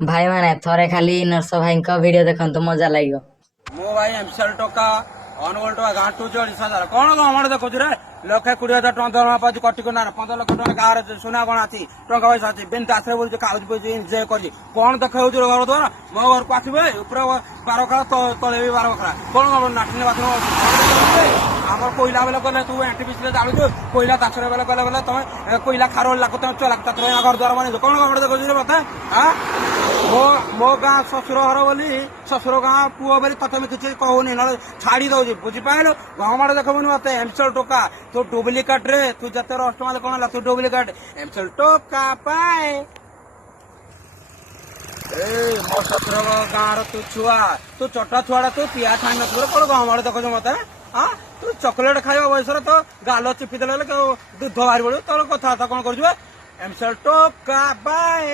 भाई माने थोड़े खाली नरस भाई का वीडियो देखो मजा लगे। मो भाई एमसीएल टका अनुगोल टका घाटू 40,000 कौन गमड़ देखु रे 1,20,000 दरमा पाँच कटिक ना 15 लाख टका गाँव सुना गणा अच्छी टका पैसा अच्छी बिन चाष बोल खाऊ पी इनजय कर कौन देखा घर द्वार मो घर को आसवे ऊपर 12 बखरा तले भी 12 बखरा कौन गम लाट्रिन बाथरूम आम कोईला बेले कले तू एनटीपीसी जालुଛୁ कोईला चाष बेले कले बोले तुम कोईला खार लाख तुम 6 लाख घर द्वार बन कौन गमड़ देखु मत हाँ मो गाँ शशुर घर बोली शशुर गाँ पुओ बोली तथे किसी कहूनी ना छाड़ी दौर बुझीपाल गहमाड़ देखबुनि मत एमसीएल टोका तू डुप्लिकेट रे तू जिते रस्ट मारे कौन तू डुप्लिकेट एमसीएल टोका पाए मो शशुर गाँव तू छुआ तू चटा छुआ तू पिया छाई न कौन गहमाड़ देखु मत हाँ तू चॉकलेट खाଇବା ବୟସରେ ତ ଗାଲ ଚିପି ଦେଲେ ଦୁଧ ବାହାରି ପଡିବ ତୋର କଥାବାର୍ତ୍ତା କଣ କରୁଛୁ ଏମसीଏल ଟୋକା ବାଏ।